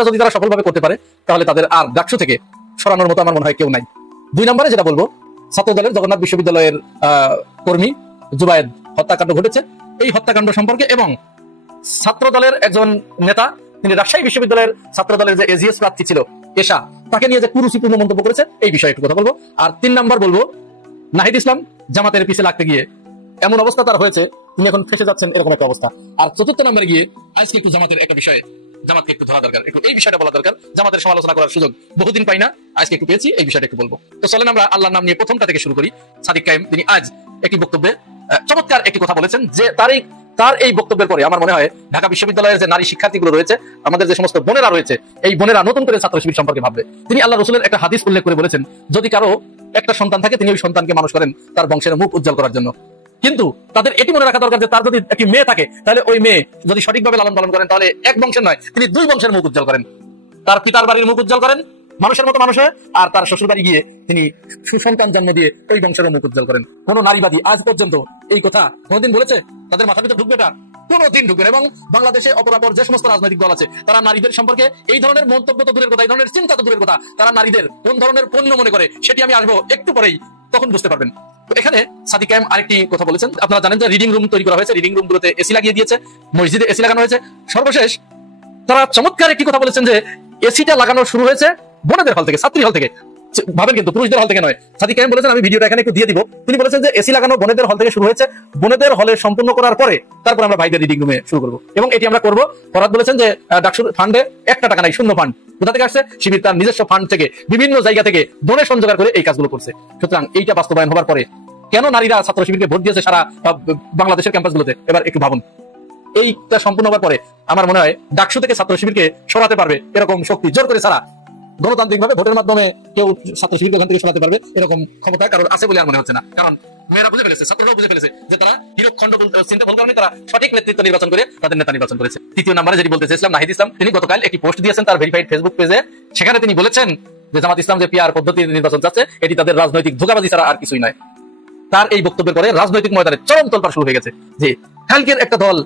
কাজটা যদি তারা সফলভাবে করতে পারে তাহলে তাদের আর ডাকসু থেকে সরানোর মতো আমার মনে হয় কেউ নাই। 2 নম্বরে যেটা বলবো, ছাত্র দলের জগন্নাথ বিশ্ববিদ্যালয়ের কর্মী জুবায়েদ হত্যাকাণ্ড ঘটেছে, এই হত্যাকাণ্ড সম্পর্কে এবং ছাত্র দলের একজন নেতা তিনি রাজশাহী বিশ্ববিদ্যালয়ের ছাত্র দলের যে এজিএস প্রার্থী ছিল এশা, তাকে নিয়ে যে কুরুচিপূর্ণ মন্তব্য করেছে এই বিষয়ে একটু কথা বলবো। আর 3 নম্বর বলবো, নাহিদ ইসলাম জামাতের পিছে লাগতে গিয়ে এমন অবস্থা তার হয়েছে, তিনি এখন ফেসে যাচ্ছেন এরকম একটা অবস্থা। আর 4র্থ নম্বরে গিয়ে আজকে একটু জামাতের একটা বিষয়ে জামাতকে একটু ধরা দরকার, একটু এই বিষয়টা বলা দরকার। জামাতের সমালোচনা করার সুযোগ বহুদিন পাই না, আজকে একটু পেয়েছি, এই বিষয়টা একটু বলবো। তো চলেন আমরা আল্লাহর নাম নিয়ে প্রথমটা থেকে শুরু করি। সাদিক কায়েম তিনি আজ একটি বক্তব্যে চমৎকার একটি কথা বলেছেন, যে তার এই বক্তব্যের পরে আমার মনে হয় ঢাকা বিশ্ববিদ্যালয়ের যে নারী শিক্ষার্থীগুলো রয়েছে, আমাদের যে সমস্ত বোনেরা রয়েছে, এই বোনেরা নতুন করে ছাত্র শিবির সম্পর্কে ভাববে। তিনি আল্লাহ রসুলের একটা হাদিস উল্লেখ করে বলেছেন, যদি কারো একটা সন্তান থাকে তিনি ওই সন্তানকে মানুষ করেন তার বংশের মুখ উজ্জ্বল করার জন্য। কিন্তু তাদের এটি মনে রাখা দরকার যে তার যদি একটি মেয়ে থাকে তাহলে ওই মেয়ে যদি সঠিকভাবে লালন পালন করেন তাহলে এক বংশের নয়, তিনি 2 বংশের মুখ উজ্জ্বল করেন। তার পিতার বাড়ির মুখ উজ্জ্বল করেন মানুষের মতো মানুষ হয়, আর তার শ্বশুর বাড়ি গিয়ে তিনি সুসন্তান জন্ম দিয়ে ওই বংশের মুখ উজ্জ্বল করেন। কোন নারীবাদী আজ পর্যন্ত এই কথা কোনোদিন বলেছে? তাদের মাথা ভিতরে ঢুকবে এটা? কোনোদিন ঢুকবে না। এবং বাংলাদেশে অপরাপর যে সমস্ত রাজনৈতিক দল আছে তারা নারীদের সম্পর্কে এই ধরনের মন্তব্য তো দূরের কথা, এই ধরনের চিন্তা তো দূরের কথা, তারা নারীদের কোন ধরনের পণ্য মনে করে সেটি আমি আসবো একটু পরেই, তখন বুঝতে পারবেন। তো এখানে সাদিক কায়েম আরেকটি কথা বলেছেন, আপনারা জানেন যে রিডিং রুম তৈরি করা হয়েছে, রিডিং রুমগুলোতে এসি লাগিয়ে দিয়েছে, মসজিদে এসি লাগানো হয়েছে। সর্বশেষ তারা চমৎকার একটি কথা বলেছেন যে এসিটা লাগানো শুরু হয়েছে বোনেদের হল থেকে, ছাত্রী হল থেকে, ভাবেন কিন্তু পুরুষদের হল থেকে নয়। সাদিক কায়েম বলেছেন, আমি ভিডিওটা এখানে একটু দিয়ে দিব, তিনি বলেছেন যে এসি লাগানো বোনেদের হল থেকে শুরু হয়েছে, বোনেদের হলে সম্পূর্ণ করার পরে তারপর আমরা ভাইদের রিডিং রুমে শুরু করবো, এবং এটি আমরা করবো। ফরহাদ বলেছেন যে ডাকসুর ফান্ডে 1 টাকা নাই, শূন্য ফান্ড। কোথা থেকে আসছে? শিবির তার নিজস্ব ফান্ড থেকে বিভিন্ন জায়গা থেকে ডোনেশন জোগাড় করে এই কাজগুলো করছে। সুতরাং এইটা বাস্তবায়ন হবার পরে কেন নারীরা ছাত্র শিবিরকে ভোট দিয়েছে সারা বাংলাদেশের ক্যাম্পাসগুলোতে, এবার একটু ভাবুন। এইটা সম্পূর্ণ হওয়ার পরে আমার মনে হয় ডাকসু থেকে ছাত্র শিবিরকে সরাতে পারবে এরকম শক্তি জোর করে ছাড়া গণতান্ত্রিক ভাবে ভোটের মাধ্যমে কেউ ছাত্র শিবিরকে ওখান থেকে সরাতে পারবে এরকম ক্ষমতা কারণ আছে বলে আর মনে হচ্ছে না। কারণ মেয়েরা বুঝে ফেলেছে, ছাত্ররাও বুঝে ফেলেছে যে তারা হীরক খণ্ড চিন্তা ভালো কারণে তারা সঠিক নেতৃত্ব নির্বাচন করে তাদের নেতা নির্বাচন করেছে। 3য় নম্বরে যেটি বলতে চাইছিলাম, নাহিদ ইসলাম তিনি গতকাল একটি পোস্ট দিয়েছেন তার ভেরিফাইড ফেসবুক পেজে, সেখানে তিনি বলেছেন যে জামাত ইসলাম যে পিআর পদ্ধতির নির্বাচন চাচ্ছে এটি তাদের রাজনৈতিক ধোঁকাবাজি ছাড়া আর কিছুই নয়। তার এই বক্তব্যের পরে রাজনৈতিক ময়দানে চরম তোলপাড় শুরু হয়ে গেছে যে কালকের একটা দল,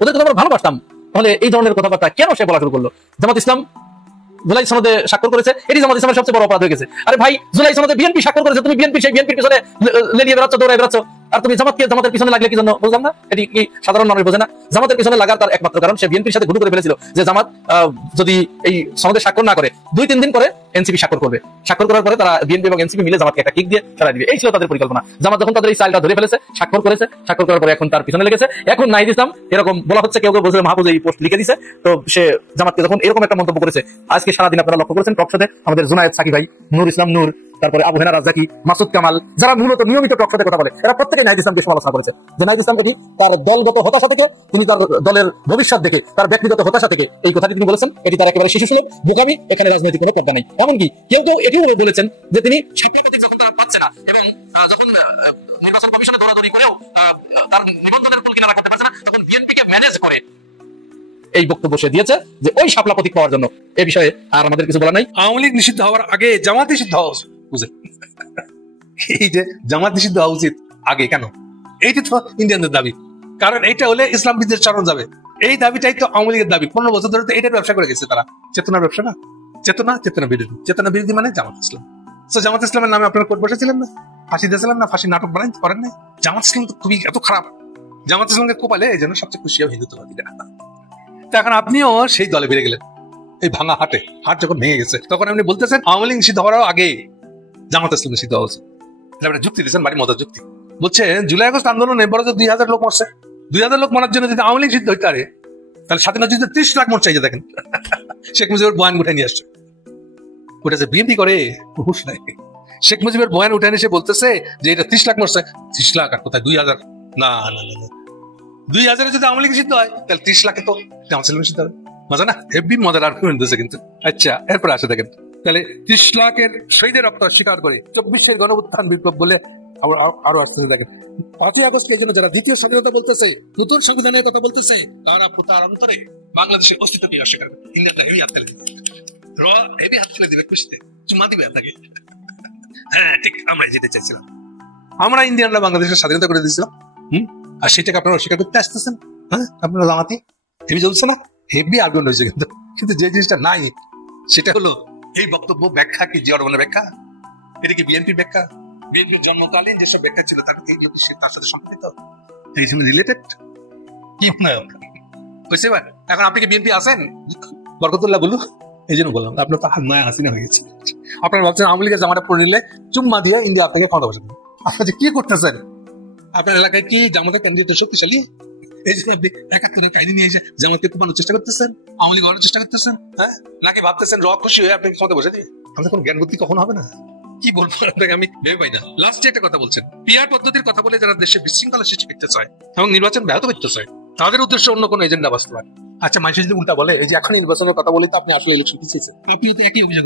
ওদেরকে আমরা ভালোবাসতাম, তাহলে এই ধরনের কথাবার্তা কেন সে বলা শুরু করলো? জামাত ইসলাম জুলাই সনদে স্বাক্ষর করেছে, এটি জামাত ইসলামের সবচেয়ে বড় অপরাধ হয়ে গেছে। আরে ভাই, জুলাই সনদে বিএনপি স্বাক্ষর করেছে, তুমি বিএনপি সেই বিএনপির পিছনে লেলিয়ে বেড়াচ্ছ, দৌড়ায় বেড়াচ্ছ, আর তুমি জামাতের পিছনে লাগলে কি জন্য? বুঝলাম না, এটি কি সাধারণ মানুষ বোঝে না? জামাতের পিছনে লাগার তার একমাত্র কারণ সে বিএনপির সাথে ঘুরু করে ফেলেছিল যে জামাত যদি এই সনদে স্বাক্ষর না করে 2-3 দিন পরে এনসিপি স্বাক্ষর করবে, স্বাক্ষর করার পরে তারা বিএনপি এবং এনসিপি মিলে জামাতকে একটা কিক দিয়ে সরাই দিবে, এই ছিল তাদের পরিকল্পনা। জামাত যখন তাদের এই চালটা ধরে ফেলেছে, স্বাক্ষর করেছে, স্বাক্ষর করার পরে এখন তার পিছনে লেগেছে। এখন নাহিদ ইসলাম এরকম বলা হচ্ছে, কেউ কেউ বলছে মাহফুজ এই পোস্ট লিখে দিছে, তো সে জামাতকে যখন এরকম একটা মন্তব্য করেছে, আজকে সারাদিন আপনারা লক্ষ্য করেছেন টকশোতে আমাদের জুনায়েদ সাকি ভাই, নূর ইসলাম নূর, তারপরে আবু হেনা রাজ্জাকি, মাসুদ কামাল, যারা মূলত নিয়মিত টকশোতে কথা বলে, এরা প্রত্যেকে নাহিদ ইসলামকে সমালোচনা করেছে যে নাহিদ ইসলাম এটি তার দলগত হতাশা থেকে, তিনি তার দলের ভবিষ্যৎ দেখে, তার ব্যক্তিগত হতাশা থেকে এই কথাটি তিনি বলেছেন, এটি তার একেবারে শিশু সুলভ বোকামি, এখানে রাজনৈতিক কোনো পর্দা নেই। এমনকি কেউ কেউ এটিও বলেছেন যে তিনি সাংবাদিক যখন তারা পাচ্ছে না এবং যখন নির্বাচন কমিশনে দৌড়াদৌড়ি করেও তার নিবন্ধনের কুল কিনারা করতে পারছে না, তখন বিএনপিকে ম্যানেজ করে এই বক্তব্য সে দিয়েছে যে ওই শাপলা প্রতীক পাওয়ার জন্য। এই বিষয়ে আর আমাদের কিছু বলা নাই। আওয়ামী লীগ নিষিদ্ধ হওয়ার আগে জামাত নিষিদ্ধ হওয়া উচিত, বুঝে এই যে জামাত নিষিদ্ধ হওয়া উচিত আগে কেন? এইটা তো ইন্ডিয়ানদের দাবি, কারণ এইটা হলে ইসলাম বিদ্বেষ চরণ যাবে। এই দাবিটাই তো আওয়ামী লীগের দাবি, 15 বছর ধরে তো এটার ব্যবসা করে গেছে তারা। চেতনার ব্যবসা না, চেতনা বিরোধী। চেতনা বিরোধী মানে জামাত ইসলাম। তো জামাত ইসলামের নামে আপনারা কোর্ট বসেছিলেন না, ফাঁসি দিয়েছিলেন না, ফাঁসি নাটক বানাইতে পারেন না। জামাত ইসলাম তো খুবই এত খারাপ, জামাত ইসলামকে কোপালে এই জন্য সবচেয়ে খুশি হবে হিন্দুত্ববাদীরা। তো এখন আপনিও সেই দলে বেড়ে গেলেন। এই ভাঙা হাট যখন ভেঙে গেছে তখন আপনি বলতেছেন আওয়ামী লীগ নিষিদ্ধ হওয়ার আগে জামাত ইসলাম নিষিদ্ধ হওয়া উচিত। যুক্তি দিচ্ছেন, বাড়ি মজার যুক্তি। বলছেন জুলাই আগস্ট আন্দোলনে বড় 2000 লোক মরছে, 2000 লোক মরার জন্য যদি আওয়ামী লীগ সিদ্ধ হইতে পারে তাহলে স্বাধীনতা যুদ্ধে 30 লাখ মোট চাইছে। দেখেন শেখ মুজিবের বয়ান উঠে নিয়ে আসছে, ওটা যে বিএনপি করে হুশ নাই। শেখ মুজিবের বয়ান উঠে এসে বলতেছে যে এটা 30 লাখ মরছে, 30 লাখ আর কোথায় 2000? না 2000 যদি আওয়ামী লীগ সিদ্ধ হয় তাহলে 30 লাখে তো জামাত ইসলাম সিদ্ধ হবে। মজা না, হেভি মজার আর্গুমেন্ট দিয়েছে কিন্তু। আচ্ছা, এরপরে আসে দেখেন, তাহলে 30 লাখের শহীদের রক্ত স্বীকার করে 24-এর গণউত্থান বিপ্লব বলে আরো আসতেছে। দেখেন 5ই আগস্ট এই জন্য যারা দ্বিতীয় স্বাধীনতা বলতেছে, নতুন সংবিধানের কথা বলতেছে, তারা তার অন্তরে বাংলাদেশের অস্তিত্বকে অস্বীকার করে। ইংরেজরা হেভি হাত ফেলে হেভি হাত ফেলে দিবে, খুশিতে চুমা দিবে আপনাকে। হ্যাঁ ঠিক, আমরা যেতে চাইছিলাম, আমরা ইন্ডিয়ানরা বাংলাদেশের স্বাধীনতা করে দিয়েছিলাম। আর সেটাকে আপনারা অস্বীকার করতে আসতেছেন। হ্যাঁ, আপনারা জামাতি হেভি চলছে না, হেভি আর্গুমেন্ট হয়েছে কিন্তু। কিন্তু যে জিনিসটা নাই সেটা হলো এই বক্তব্য ব্যাখ্যা কি জিয়া রহমানের ব্যাখ্যা, এটা কি বিএনপির ব্যাখ্যা, বিএনপির জন্মকালীন যেসব ব্যাখ্যা ছিল এইগুলো কি তার সাথে সম্পর্কিত, এই জন্য রিলেটেড কি বুঝতে পারেন? এখন আপনি কি বিএনপি আছেন বরকতুল্লাহ বলু, এই জন্য বললাম আপনার তো নয়া হাসিনা হয়ে গেছে। আপনারা ভাবছেন আওয়ামী লীগের জামাটা পড়ে নিলে চুম্মা দিয়ে ইন্ডিয়া আপনাকে ক্ষমতা বসাবেন। আপনারা কি করতেছেন? আপনার এলাকায় কি জামাতের ক্যান্ডিডেট শক্তিশালী? এই জন্য আপনি একাত্তরের কাহিনী নিয়ে এসে জামাতকে কুপানোর চেষ্টা করতেছেন, আওয়ামী লীগ হওয়ার চেষ্টা করতেছেন, হ্যাঁ? নাকি ভাবতেছেন রক খুশি হয়ে আপনি ক্ষমতা বসে দিয়ে আমাদের কোনো জ্ঞান বুদ্ধি কখন হবে না? কি বলবো আপনাকে আমি ভেবে পাই না। লাস্টে একটা কথা বলছেন, পিআর পদ্ধতির কথা বলে যারা দেশে বিশৃঙ্খলা সৃষ্টি করতে চায় এবং নির্বাচন ব্যাহত করতে চায় তাদের উদ্দেশ্যে অন্য কোনো এজেন্ডা বাস্তবায়ন। আচ্ছা, মানুষ যদি উল্টা বলে এই যে এখন নির্বাচনের কথা বলি তো আপনি আসলে ইলেকশন পিছিয়েছেন, আপনি তো একই অভিযোগ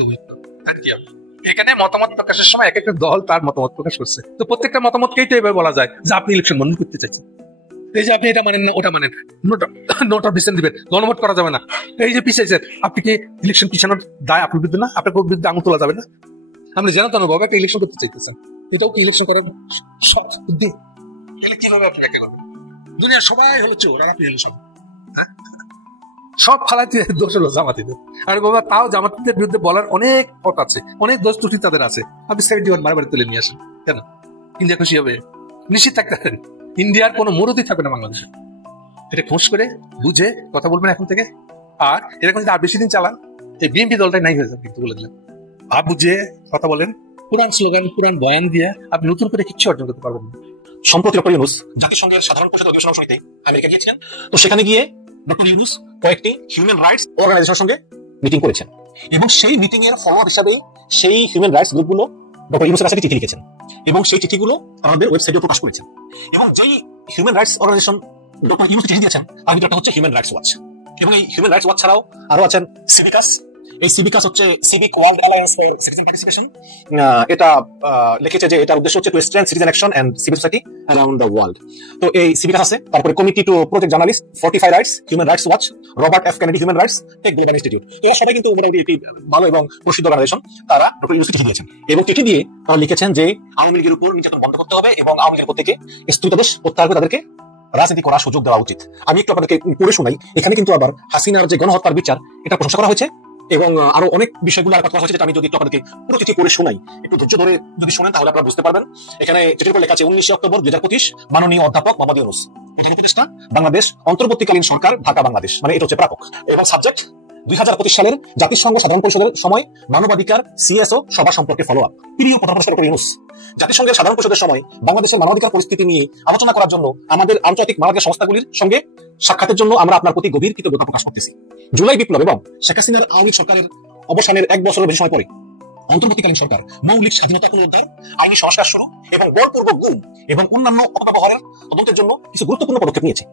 এখানে মতামত প্রকাশের সময় এক একটা দল তার মতামত প্রকাশ করছে, তো প্রত্যেকটা মতামতকেই তো এভাবে বলা যায় যে আপনি ইলেকশন বন্ধ করতে চাইছেন। এই যে আপনি এটা মানেন না ওটা মানেন, নোট অফ ডিসেন্ট দিবেন, গণভোট করা যাবে না, এই যে পিছিয়েছেন, আপনি কি ইলেকশন পিছানোর দায় আপনার বিরুদ্ধে না? আপনার বিরুদ্ধে আঙুল তোলা যাবে না? আপনি জানো তো ভাবে একটা ইলেকশন করতে চাইতেছেন, এটাও কি ইলেকশন করার সৎ বুদ্ধি? কিভাবে আপনি ব্যাখ্যা করবেন? দুনিয়ার সবাই হলো চোর আর আপনি হলো সব, হ্যাঁ? সব ফালাইতে দোষ হলো জামাতিদের। আর বাবা তাও জামাতিদের বিরুদ্ধে বলার অনেক পথ আছে, অনেক দোষ ত্রুটি তাদের আছে। আপনি 71 বারবার তুলে নিয়ে আসেন কেন? ইন্ডিয়া খুশি হবে? নিশ্চিত থাকতে পারেন ইন্ডিয়ার কোনো মুরতি থাকবে না বাংলাদেশে। এটা খোঁজ করে বুঝে কথা বলবেন এখন থেকে। আর এরকম যদি আর বেশি দিন চালান এই বিএনপি দলটাই নাই হয়ে যাবে, কিন্তু বলে দিলেন। ভাব বুঝে কথা বলেন, পুরান স্লোগান পুরান বয়ান দিয়ে আপনি নতুন করে কিছু অর্জন করতে পারবেন না। সম্প্রতি ডক্টর ইউনূস জাতিসংঘের সাধারণ পরিষদ অধিবেশন অংশ নিতে আমেরিকা গিয়েছিলেন। তো সেখানে গিয়ে ডক্টর ইউনূস কয়েকটি হিউম্যান রাইটস অর্গানাইজেশনের সঙ্গে মিটিং করেছেন এবং সেই মিটিং এর ফলো আপ হিসাবে সেই হিউম্যান রাইটস গ্রুপগুলো ডক্টর ইউনূসের কাছে চিঠি লিখেছেন এবং সেই চিঠিগুলো তাদের ওয়েবসাইটে প্রকাশ করেছেন। এবং যেই human rights organisation doctor Yunus চিঠি দিয়েছেন তার ভিতরটা হচ্ছে হিউম্যান রাইটস ওয়াচ। এবং এই হিউম্যান রাইটস ওয়াচ ছাড়াও আরো আছেন সিভিকাস। এই সিভিকাস হচ্ছে civic world alliance for citizen participation. এটা লিখেছে যে এটার উদ্দেশ্য হচ্ছে to strength citizen action and civil society around the world. তো এই সিভিকাস আছে, তারপরে committee to protect journalist, fortify rights, human rights watch, Robert F Kennedy human rights, tech global institute. এরা সবাই কিন্তু একটি ভালো এবং প্রসিদ্ধ অর্গানাইজেশন। তারা ডক্টর ইউনূসকে চিঠি দিয়েছেন এবং চিঠি দিয়ে তারা লিখেছেন যে আওয়ামী লীগের উপর নির্যাতন বন্ধ করতে হবে এবং আওয়ামী লীগের উপর থেকে স্থগিতাদেশ প্রত্যাহার করে তাদেরকে রাজনীতি করার সুযোগ দেওয়া উচিত। আমি একটু আপনাদেরকে পড়ে শোনাই। এখানে কিন্তু আবার হাসিনার যে গণহত্যার বিচার এটা প্রশংসা করা হয়েছে এবং আরো অনেক বিষয়গুলো আর কথা হয়েছে, যেটা আমি যদি একটু আপনাদেরকে পুরো চিঠি পড়ে শোনাই, একটু ধৈর্য ধরে যদি শোনেন তাহলে আপনারা বুঝতে পারবেন। এখানে চিঠির উপর লেখা আছে 19 অক্টোবর 2025, মাননীয় অধ্যাপক মোহাম্মদ ইউনূস, প্রধান উপদেষ্টা, বাংলাদেশ অন্তর্বর্তীকালীন সরকার, ঢাকা, বাংলাদেশ। মানে এটা হচ্ছে প্রাপক। এবং সাবজেক্ট 2025 সালের জাতিসংঘ সাধারণ পরিষদের সময় মানবাধিকার সিএসও সভা সম্পর্কে ফলো আপ। প্রিয় প্রধান উপদেষ্টা ডক্টর ইউনূস, জাতিসংঘের সাধারণ পরিষদের সময় বাংলাদেশের মানবাধিকার পরিস্থিতি নিয়ে আলোচনা করার জন্য আমাদের আন্তর্জাতিক মানবাধিকার সংস্থাগুলির সঙ্গে সাক্ষাতের জন্য আমরা আপনার প্রতি গভীর কৃতজ্ঞতা প্রকাশ করতেছি। জুলাই বিপ্লব এবং শেখ হাসিনার আওয়ামী সরকারের অবসানের 1 বছরের বেশি সময় পরে অন্তর্বর্তীকালীন সরকার মৌলিক স্বাধীনতা পুনরুদ্ধার, আইনি সংস্কার শুরু এবং বলপূর্বক গুম এবং অন্যান্য অপব্যবহারের তদন্তের জন্য কিছু গুরুত্বপূর্ণ পদক্ষেপ নিয়েছে।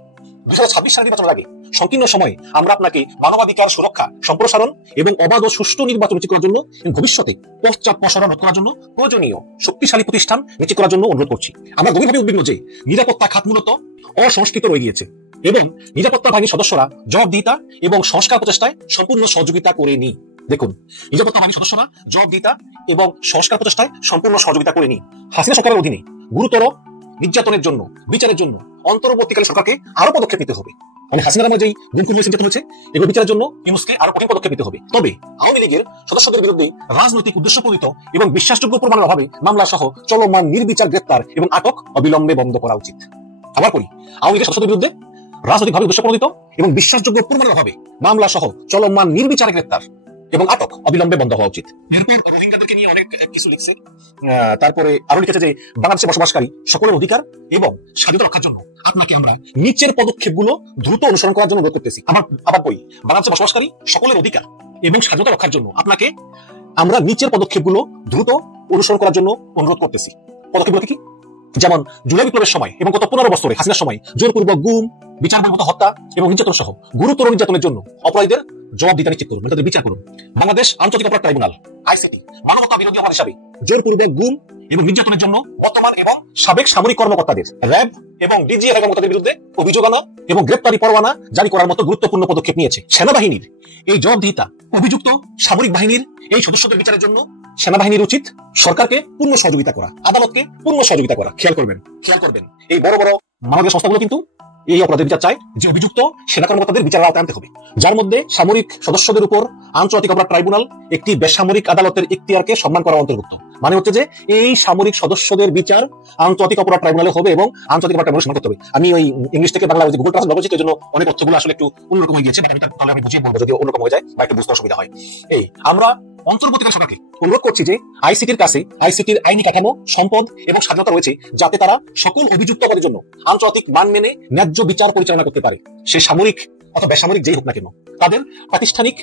2026 সালের নির্বাচনের আগে সংকীর্ণ সময়ে আমরা আপনাকে মানবাধিকার সুরক্ষা, সম্প্রসারণ এবং অবাধ ও সুষ্ঠু নির্বাচন নিশ্চিত করার জন্য ভবিষ্যতে পশ্চাৎপসরণ রোধ করার জন্য প্রয়োজনীয় শক্তিশালী প্রতিষ্ঠান নিশ্চিত করার জন্য অনুরোধ করছি। আমরা গভীরভাবে উদ্বিগ্ন যে নিরাপত্তা খাত মূলত অসংস্কৃত রয়ে গিয়েছে এবং নিরাপত্তা বাহিনীর সদস্যরা জবাবদিহিতা এবং সংস্কার প্রচেষ্টায় সম্পূর্ণ সহযোগিতা করেনি। দেখুন, নিরাপত্তা বাহিনীর সদস্যরা জবাবদিহিতা এবং সংস্কার প্রচেষ্টায় সম্পূর্ণ সহযোগিতা করেনি। হাসিনা সরকারের অধীনে গুরুতর নির্যাতনের জন্য বিচারের জন্য অন্তর্বর্তীকালীন সরকারকে আরো পদক্ষেপ নিতে হবে। মানে হাসিনার নামে যেই গুম নির্যাতন হয়েছে এগুলো বিচারের জন্য ইউনূসকে আরো কঠিন পদক্ষেপ নিতে হবে। তবে আওয়ামী লীগের সদস্যদের বিরুদ্ধে রাজনৈতিক উদ্দেশ্য প্রণীত এবং বিশ্বাসযোগ্য প্রমাণের অভাবে মামলা সহ চলমান নির্বিচার গ্রেপ্তার এবং আটক অবিলম্বে বন্ধ করা উচিত। আবার করি, আওয়ামী লীগের সদস্যদের বিরুদ্ধে রাজনৈতিকভাবে উদ্দেশ্য প্রণীত এবং বিশ্বাসযোগ্য প্রমাণের অভাবে মামলা সহ চলমান নির্বিচারে গ্রেপ্তার এবং আটক অবিলম্বে বন্ধ হওয়া উচিত। এরপর রোহিঙ্গাদেরকে নিয়ে অনেক কিছু লিখছে। তারপরে আরো লিখেছে যে বাংলাদেশে বসবাসকারী সকলের অধিকার এবং স্বাধীনতা রক্ষার জন্য আপনাকে আমরা নিচের পদক্ষেপগুলো দ্রুত অনুসরণ করার জন্য অনুরোধ করতেছি। আবার বই, বাংলাদেশে বসবাসকারী সকলের অধিকার এবং স্বাধীনতা রক্ষার জন্য আপনাকে আমরা নিচের পদক্ষেপগুলো দ্রুত অনুসরণ করার জন্য অনুরোধ করতেছি। পদক্ষেপগুলো কি? যেমন জুলাই বিপ্লবের সময় এবং গত 15 বছরে হাসিনার সময় জোরপূর্বক গুম, বিচার বহির্ভূত হত্যা এবং নির্যাতন সহ গুরুতর নির্যাতনের জন্য অপরাধীদের জবাবদিহিতা নিশ্চিত করুন, তাদের বিচার করুন। বাংলাদেশ আন্তর্জাতিক অপরাধ ট্রাইব্যুনাল আইসিটি মানবতা বিরোধী অপরাধ হিসাবে জোরপূর্বক গুম এবং নির্যাতনের জন্য বর্তমান এবং সাবেক সামরিক কর্মকর্তাদের র্যাব এবং ডিজিএফআই কর্মকর্তাদের বিরুদ্ধে অভিযোগ আনা এবং গ্রেপ্তারি পরোয়ানা জারি করার মতো গুরুত্বপূর্ণ পদক্ষেপ নিয়েছে। সেনাবাহিনীর এই জবাবদিহিতা, অভিযুক্ত সামরিক বাহিনীর এই সদস্যদের বিচারের জন্য সেনাবাহিনীর উচিত সরকারকে পূর্ণ সহযোগিতা করা, আদালতকে পূর্ণ সহযোগিতা করা। খেয়াল করবেন এই বড় বড় মানবাধিকার সংস্থাগুলো কিন্তু এই অপরাধের বিচার চায় যে অভিযুক্ত সেনা কর্মকর্তাদের বিচারের আওতায় আনতে হবে, যার মধ্যে সামরিক সদস্যদের উপর আন্তর্জাতিক অপরাধ ট্রাইব্যুনাল একটি বেসামরিক আদালতের ইখতিয়ারকে সম্মান করা অন্তর্ভুক্ত। মানে হচ্ছে যে এই সামরিক সদস্যদের বিচার আন্তর্জাতিক অপরাধ ট্রাইব্যুনালে হবে এবং আন্তর্জাতিক অপরাধ ট্রাইব্যুনাল সম্মান করতে হবে। আমি ওই ইংলিশ থেকে বাংলা গুগল ট্রান্সলেট ব্যবহার করছি, এই জন্য অনেক অর্থগুলো আসলে একটু অন্যরকম হয়ে গিয়েছে, তাহলে আমি বুঝিয়ে বলবো যদি অন্যরকম হয়ে যায় বা একটু বুঝতে অসুবিধা হয়। এই আমরা অন্তর্বর্তীকালীন সরকারকে অনুরোধ করছি যে আইসিটির কাছে আইসিটির আইনি কাঠামো, সম্পদ এবং স্বাধীনতা রয়েছে যাতে তারা সকল অভিযুক্ত অপরাধের জন্য আন্তর্জাতিক মান মেনে ন্যায্য বিচার পরিচালনা করতে পারে। সে সামরিক অথবা বেসামরিক যেই হোক না কেন, তাদের প্রাতিষ্ঠানিক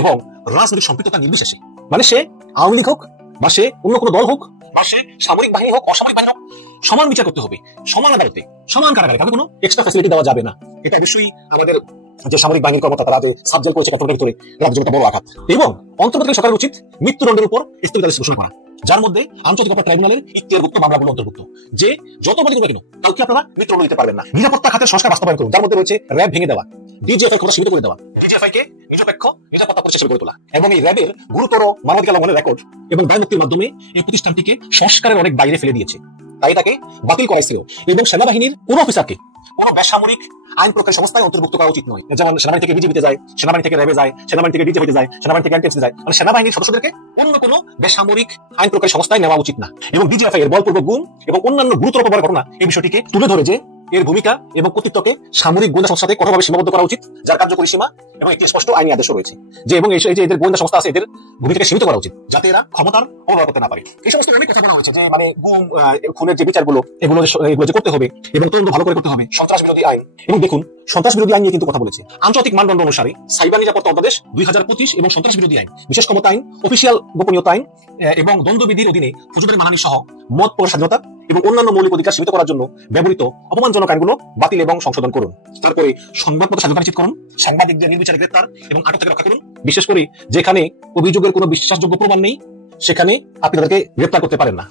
এবং রাজনৈতিক সম্পৃক্ততা নির্বিশেষে, মানে সে আওয়ামী লীগ হোক বা সে অন্য কোনো দল হোক বা সে সামরিক বাহিনী হোক অসামরিক বাহিনী হোক, সমান বিচার করতে হবে, সমান আদালতে, সমান কারাগারে, কাউকে কোনো এক্সট্রা ফ্যাসিলিটি দেওয়া যাবে না। এটা অবশ্যই আমাদের যে সামরিক বাহিনীর কর্মকর্তা তারা যে সাবজেক্ট করেছে তাদের ভিতরে রাজ্যের একটা বড় আঘাত। এবং অন্তর্বর্তীকালীন সরকারের উচিত মৃত্যুদণ্ডের উপর স্থগিতাদেশ ঘোষণা করা, যার মধ্যে আন্তর্জাতিক অপরাধ ট্রাইব্যুনালের ইখতিয়ারভুক্ত মামলাগুলো অন্তর্ভুক্ত, যে যত বলি তোমরা কেন কাউকে আপনারা মৃত্যুদণ্ড দিতে পারবেন না। নিরাপত্তা খাতের সংস্কার বাস্তবায়ন করুন, যার মধ্যে রয়েছে র্যাব ভেঙে দেওয়া, ডিজিএফআই ক্ষমতা সীমিত করে দেওয়া, ডিজিএফআই কে নিরপেক্ষ নিরাপত্তা পরিষদ হিসেবে গড়ে তোলা এবং এই র্যাবের গুরুতর মানবাধিকার লঙ্ঘনের রেকর্ড এবং দায়মুক্তির মাধ্যমে এই প্রতিষ্ঠানটিকে সংস্কারের অনেক বাইরে ফেলে দিয়েছে, তাই তাকে বাতিল করাইছিল। এবং সেনাবাহিনীর কোন অফিসারকে কোন বেসামরিক আইন প্রকারী সংস্থায় অন্তর্ভুক্ত করা উচিত নয়। যেমন সেনাবাহিনী থেকে বিজিবিতে যায়, সেনাবাহিনী থেকে র্যাবে যায়, সেনাবাহিনী থেকে ডিজিএফআইতে যায়, সেনাবাহিনী থেকে এনটিএফসি যায়, মানে সেনাবাহিনীর সদস্যদেরকে অন্য কোনো বেসামরিক আইন প্রকারী সংস্থায় নেওয়া উচিত না। এবং ডিজিএফআই এর বলপূর্বক গুম এবং অন্যান্য গুরুতর অপরাধের ঘটনা এই বিষয়টিকে তুলে ধরে যে এর ভূমিকা এবং কর্তৃত্বকে সামরিক গোয়েন্দা সংস্থাতে কঠোরভাবে সীমাবদ্ধ করা উচিত, যার কার্যকরী সীমা এবং একটি স্পষ্ট আইনি আদেশ রয়েছে যে এবং এই যে এদের গোয়েন্দা সংস্থা আছে এদের ভূমিকাকে সীমিত করা উচিত যাতে এরা ক্ষমতার অপব্যবহার করতে না পারে। এই সমস্ত অনেক কথা বলা হয়েছে যে মানে গুম খুনের যে বিচারগুলো এগুলো যে করতে হবে এবং তদন্ত ভালো করে করতে হবে, সন্ত্রাস বিরোধী আইন। এবং দেখুন সন্ত্রাস বিরোধী আইন নিয়ে কিন্তু কথা বলেছে আন্তর্জাতিক মানদণ্ড অনুসারে সাইবার নিরাপত্তা অধ্যাদেশ 2025 এবং সন্ত্রাস বিরোধী আইন, বিশেষ ক্ষমতা আইন, অফিসিয়াল গোপনীয়তা আইন এবং দ্বন্দ্ববিধির অধীনে ফৌজদারি মানহানি সহ মত প্রকাশ স্বাধীনতা এবং অন্যান্য মৌলিক অধিকার সীমিত করার জন্য ব্যবহৃত অপমানজনক আইনগুলো বাতিল এবং সংশোধন করুন। তারপরে সংবাদপত্র স্বাধীনতা নিশ্চিত করুন, সাংবাদিকদের নির্বিচারে গ্রেপ্তার এবং আটক থেকে রক্ষা করুন। বিশেষ করে যেখানে অভিযোগের কোনো বিশ্বাসযোগ্য প্রমাণ নেই সেখানে আপনি তাদেরকে গ্রেপ্তার করতে পারেন না।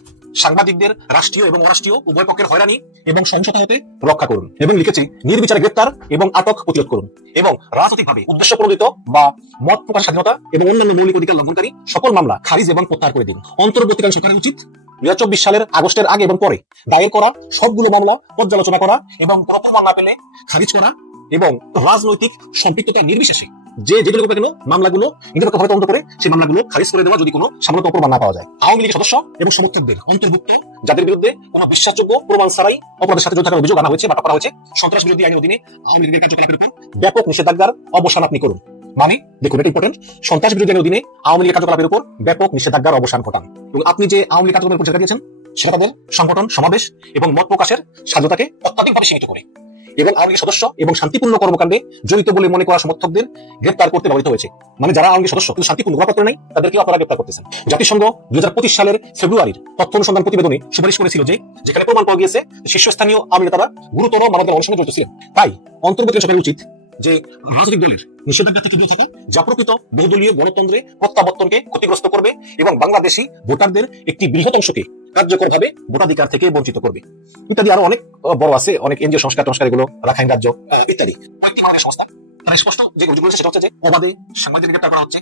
সাংবাদিকদের রাষ্ট্রীয় এবং অরাষ্ট্রীয় উভয় পক্ষের হয়রানি এবং সহিংসতা হতে রক্ষা করুন। এবং লিখেছে নির্বিচারে গ্রেপ্তার এবং আটক প্রতিরোধ করুন এবং রাজনৈতিকভাবে উদ্দেশ্য প্রণোদিত বা মত প্রকাশ স্বাধীনতা এবং অন্যান্য মৌলিক অধিকার লঙ্ঘনকারী সকল মামলা খারিজ এবং প্রত্যাহার করে দিন। অন্তর্বর্তীকালীন সরকারের উচিত 2024 সালের আগস্টের আগে এবং পরে দায়ের করা সবগুলো মামলা পর্যালোচনা করা এবং কোনো প্রমাণ না পেলে খারিজ করা এবং রাজনৈতিক সম্পৃক্ততা নির্বিশেষে যেগুলো কেন মামলাগুলো নিরপেক্ষভাবে তদন্ত করে সেই মামলাগুলো খারিজ করে দেওয়া যদি কোনো সামান্য প্রমাণ না পাওয়া যায়। আওয়ামী লীগের সদস্য এবং সমর্থকদের অন্তর্ভুক্ত যাদের বিরুদ্ধে কোনো বিশ্বাসযোগ্য প্রমাণ ছাড়াই অপরাধের সাথে জড়িত থাকার অভিযোগ আনা হয়েছে বা করা হয়েছে, সন্ত্রাস বিরোধী আইনের অধীনে আওয়ামী লীগের কার্যকলাপের উপর ব্যাপক নিষেধাজ্ঞার অবসান আপনি করুন। মানে দেখুন এটা ইম্পর্টেন্ট, সন্ত্রাস বিরোধী আইনের অধীনে আওয়ামী লীগের কার্যকলাপের উপর ব্যাপক নিষেধাজ্ঞার অবসান ঘটান এবং আপনি যে আওয়ামী লীগ কার্যকলাপের উপর দিয়েছেন সেটা তাদের সংগঠন, সমাবেশ এবং মত প্রকাশের স্বাধীনতাকে অত্যাধিকভাবে সীমিত করে এবং আওয়ামী লীগের সদস্য এবং শান্তিপূর্ণ কর্মকাণ্ডে জড়িত বলে মনে করা সমর্থকদের গ্রেপ্তার করতে ব্যবহৃত হয়েছে। মানে যারা আওয়ামী লীগের সদস্য কিন্তু শান্তিপূর্ণ গোড়াপত্র নেই তাদেরকে অপরাধ গ্রেপ্তার করতেছেন। জাতিসংঘ 2025 সালের ফেব্রুয়ারির তথ্য অনুসন্ধান প্রতিবেদনে সুপারিশ করেছিল যে যেখানে প্রমাণ পাওয়া গিয়েছে শীর্ষস্থানীয় আওয়ামী নেতারা গুরুতর মানবাধিকার লঙ্ঘনের সঙ্গে জড়িত ছিলেন। তাই অন্তর্বর্তীকালীন সরকারের উচিত যে রাজনৈতিক দলের নিষেধাজ্ঞা থেকে দূরে থাকা যা প্রকৃত বহুদলীয় গণতন্ত্রে প্রত্যাবর্তনকে ক্ষতিগ্রস্ত করবে এবং বাংলাদেশি ভোটারদের একটি বৃহৎ অংশকে কার্যকরভাবে ভোটাধিকার থেকে বঞ্চিত করবে ইত্যাদি আরো অনেক বড় আছে, অনেক এনজিও সংস্কার এগুলো রাখাইন রাজ্য ইত্যাদি সংস্থা। তারা স্পষ্ট যে অভিযোগ সেটা হচ্ছে যে অবাধে সাংবাদিক গ্রেপ্তার করা হচ্ছে,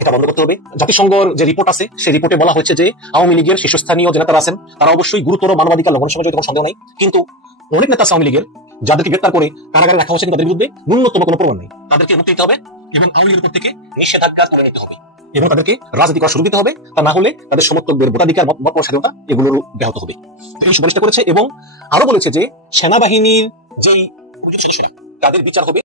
এটা বন্ধ করতে হবে। জাতিসংঘের যে রিপোর্ট আছে সেই রিপোর্টে বলা হয়েছে যে আওয়ামী লীগের শীর্ষস্থানীয় যে নেতারা আছেন তারা অবশ্যই গুরুতর মানবাধিকার লঙ্ঘনের সঙ্গে কোনো সন্দেহ নাই, কিন্তু অনেক নেতা আওয়ামী লীগের যাদেরকে গ্রেপ্তার করে কারাগারে রাখা হচ্ছে তাদের বিরুদ্ধে ন্যূনতম কোনো প্রমাণ নেই, তাদেরকে মুক্তি দিতে হবে এবং আওয়ামী লীগের উপর থেকে নিষেধাজ্ঞা তুলে নিতে হবে এবং তাদেরকে রাজনীতি করা শুরু দিতে হবে, তা না হলে তাদের সমর্থকদের ভোটাধিকার মত স্বাধীনতা এগুলোর ব্যাহত হবে। এই সুপারিশটা করেছে এবং আরো বলেছে যে সেনাবাহিনীর যেই সদস্যরা তাদের বিচার হবে